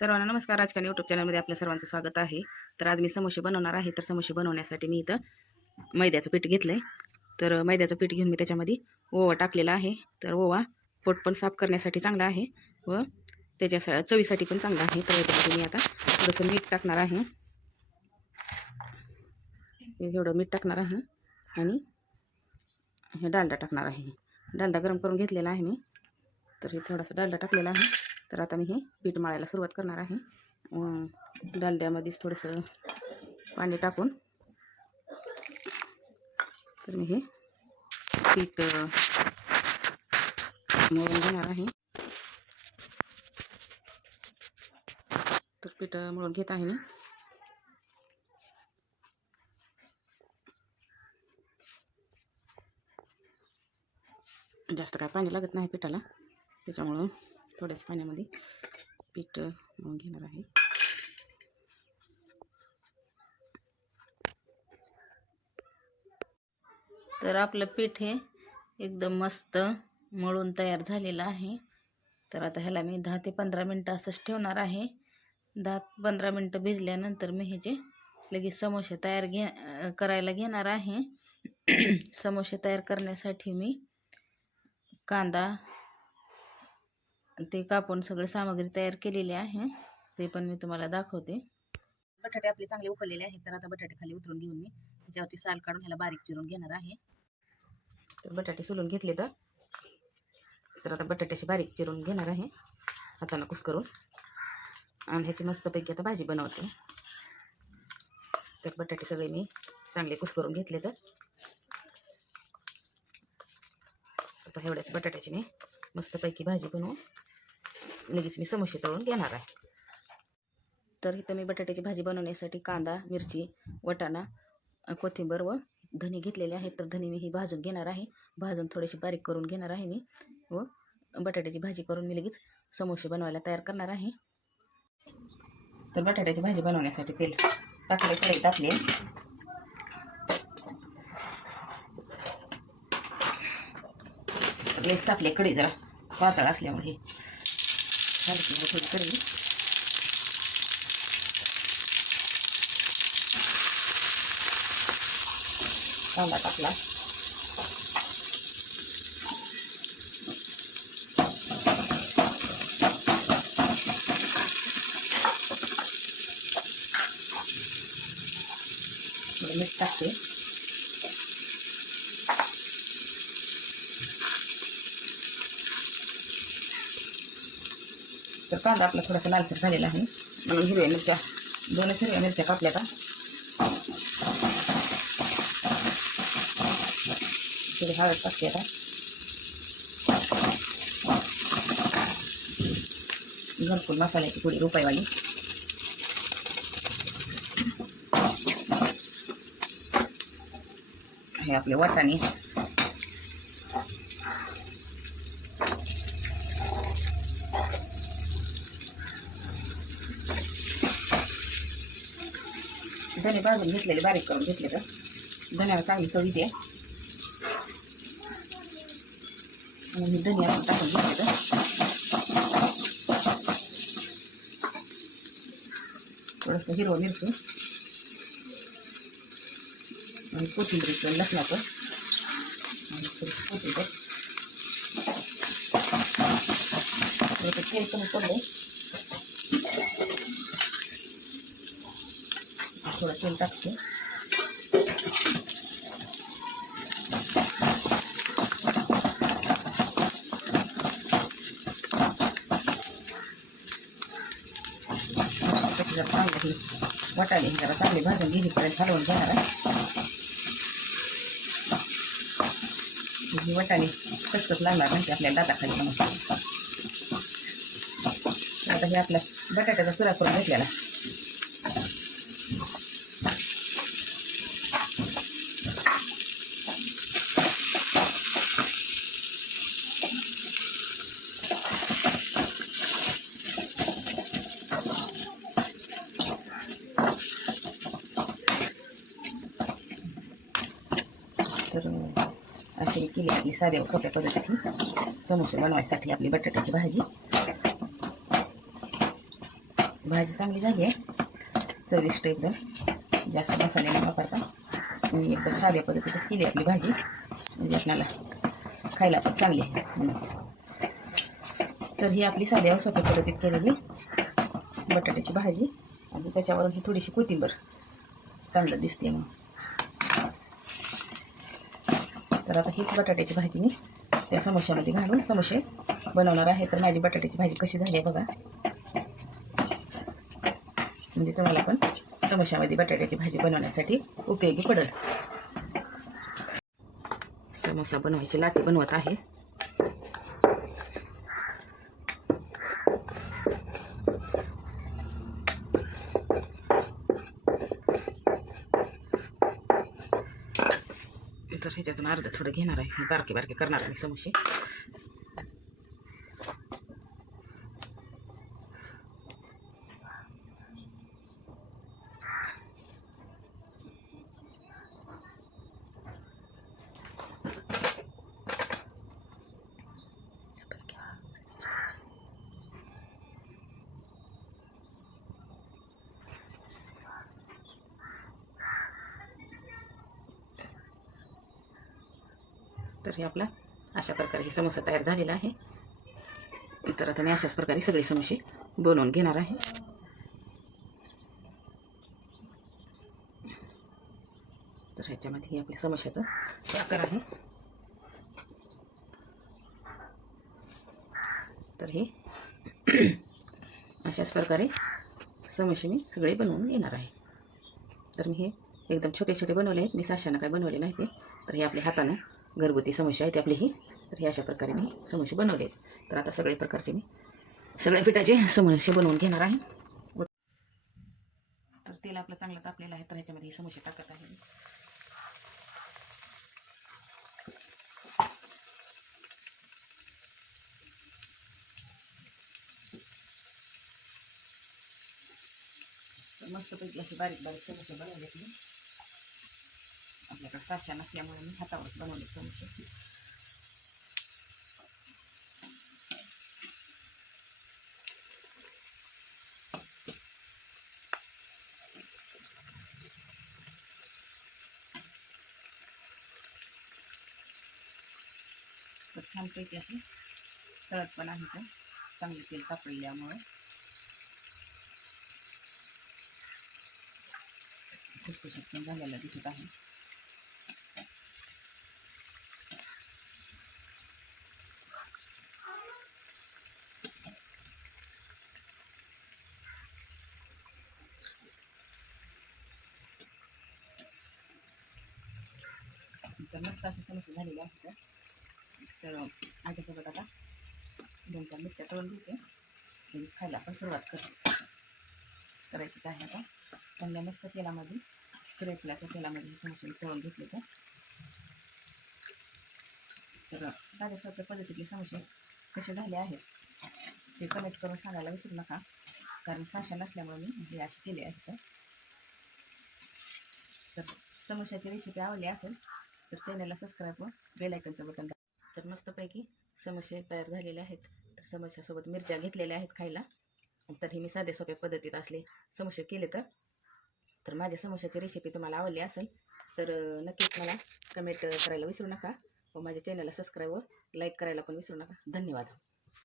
सर्वांना नमस्कार. राजकारण यूट्यूब चॅनलमध्ये आपल्या सर्वांचं स्वागत आहे. तर आज मी समोसे बनवणार आहे. तर समोसे बनवण्यासाठी मी इथं मैद्याचं पीठ घेतलं आहे. तर मैद्याचं पीठ घेऊन मी त्याच्यामध्ये ओवा टाकलेला आहे. तर ओवा पोट पण साफ करण्यासाठी चांगला आहे व त्याच्या चवीसाठी पण चांगला आहे. तर याच्यामध्ये मी आता थोडंसं मीठ टाकणार आहे. एवढं मीठ टाकणार आहे आणि हे डालडा टाकणार आहे. डालडा गरम करून घेतलेला आहे मी. तर हे थोडासा डालडा टाकलेला आहे. तर आता मी हे पीठ मळायला सुरुवात करणार आहे. डालड्यामध्येच थोडंसं पाणी टाकून तर मी हे पीठ मळून घेणार आहे. तर पीठ मळून घेत आहे मी. जास्त काय पाणी लागत नाही पिठाला, त्याच्यामुळं थोड्याच पाण्यामध्ये पीठ मळून घेणार आहे. तर आपलं पीठ हे एकदम मस्त मळून तयार झालेलं आहे. तर आता ह्याला मी 10 ते 15 मिनटं असंच ठेवणार आहे. 10-15 मिनटं भिजल्यानंतर मी ह्याचे लगेच समोसे करायला घेणार आहे. समोसे तयार करण्यासाठी मी कांदा ते कापून सगळी सामग्री तयार केलेली आहे. ते पण मी तुम्हाला दाखवते. बटाटे आपले चांगले उकळलेले आहेत. तर आता बटाटे खाली उतरून घेऊन मी त्याच्यावरती साल काढून ह्याला बारीक चिरून घेणार आहे. तर बटाटे सोलून घेतले. तर आता बटाट्याची बारीक चिरून घेणार आहे हाताने कुस्करून, आणि ह्याची मस्तपैकी आता भाजी बनवते. तर बटाटे सगळे मी चांगले कुस्करून घेतले. तर आता एवढ्याच बटाट्याची मी मस्तपैकी भाजी बनवून लगेच मी समोसे तळून घेणार आहे. तर इथं मी बटाट्याची भाजी बनवण्यासाठी कांदा, मिरची, वाटाणा, कोथिंबीर व धने घेतलेले आहेत. तर धने मी ही भाजून घेणार आहे. भाजून थोडीशी बारीक करून घेणार आहे मी व बटाट्याची भाजी करून मी लगेच समोसे बनवायला तयार करणार आहे. तर बटाट्याची भाजी बनवण्यासाठी तेल टाकले, कढई टाकले. लेस टाकले. कढई जरा पातळ असल्यामुळे थोडी कढई कांदा टाकला. मीठ टाकते. तर कांदा आपला थोडासा लालसर झालेला आहे म्हणून हिरव्या मिरच्या 2 हिरव्या मिरच्या कापल्या. का थोडी हळद टाकते. आता घरकुल मसाल्याची थोडी रुपयावाली. हे आपले वाटाणे, धने भाजून घेतलेले, बारीक करून घेतले. तर धन्याला चांगली चव येते आणि मी धने आपण टाकून घेतले. तर थोडंसं हिरवं मिरची आणि कोथिंबीरीचं, लसणाचं आणि कोथिंबीर. थोडंसं तेल कमी पडले. थोडं तेल टाकते. चांगले वाटाणे जरा चांगले भाजून घेईपर्यंत हलवून घेणार आहे. वाटाणे कचकच लागणार नाही आपल्याला दाताखाली. आता हे आपल्या बटाट्याचा चुरा करून घेतलेला. तर अशी केली आपली साध्या सोप्या पद्धतीने समोसे बनवायसाठी आपली बटाट्याची भाजी. भाजी चांगली झाली आहे, चविष्ट एकदम, जास्त मसाले न वापरता. मी एकदम साध्या पद्धतीतच केली आपली भाजी, म्हणजे आपल्याला खायला पण चांगली आहे म्हणून. तर ही आपली साध्या सोप्या पद्धतीत केलेली बटाट्याची भाजी, आणि त्याच्यावरून ही थोडीशी कोथिंबीर चांगलं दिसते मग. तर आता हीच बटाट्याची भाजी मी त्या समोश्यामध्ये घालून समोसे बनवणार आहे. तर माझी बटाट्याची भाजी कशी झाली आहे बघा, म्हणजे तुम्हाला पण समोश्यामध्ये बटाट्याची भाजी बनवण्यासाठी उपयोगी पडेल. समोसा बनवायची लाटी बनवत आहे. तर ह्याच्यातून अर्ध थोडं घेणार आहे, बारके बारके करणार आहे समोसे. तर हे आपला अशा प्रकारे हे समोसा तयार झालेला आहे. तर आता मी अशाच प्रकारे सगळे समोसे बनवून घेणार आहे. तर ह्याच्यामध्ये आपल्या समोश्याचं प्रकार आहे. तर हे अशाच प्रकारे समोसे मी सगळे बनवून घेणार आहे. तर मी हे एकदम छोटे छोटे बनवले आहेत, मी साशानं काय बनवले नाही ते. तर हे आपल्या हातानं घरगुती समोसे आहेत आपली ही. तर हे अशा प्रकारे मी समोसे बनवले आहेत. तर आता सगळे प्रकारचे मी सगळ्या पिठाचे समोसे बनवून घेणार आहे. तर तेल आपलं चांगलं तापलेलं आहे, तर ह्याच्यामध्ये समोसे टाकत आहे. तर मस्तपैकी असे बारीक बारीक समोसे बनवलेत मी. आपल्याकडे साचा नसल्यामुळे मी हातावरच बनवले समोसे. तर छानपैकी असे तळत पण आहे, तर चांगले तेल तापल्यामुळे खुसखुशीत पण झालेला दिसत आहे. तर मस्त असे समोसे झालेले आहेत. तर आमच्यासोबत आता 2-4 मिरच्या तळून घेते, लगेच खायला आपण सुरुवात करायचीच आहे. आता चांगल्या मस्त तेलामध्ये सूर्यफुलाच्या तेलामध्ये समोसे तळून घेतले. तर साध्या सोप्या पद्धतीतले समोसे कसे झाले आहेत ते कमेंट करून सांगायला विसरू नका, कारण साशा नसल्यामुळे मी हे असे केले आहेत. तर समोशाची रेसिपी आवडली असेल तर चॅनलला सबस्क्राईब व बेल आयकनचं बटन दाबा. तर मस्तपैकी समोसे तयार झालेले आहेत. तर समोश्यासोबत मिरच्या घेतलेल्या आहेत खायला. तर ही मी साध्या सोप्या पद्धतीत असले समोसे केले. तर माझ्या समोशाची रेसिपी तुम्हाला आवडली असेल तर नक्कीच मला कमेंट करायला विसरू नका व माझ्या चॅनलला सबस्क्राईब व लाईक करायला पण विसरू नका. धन्यवाद.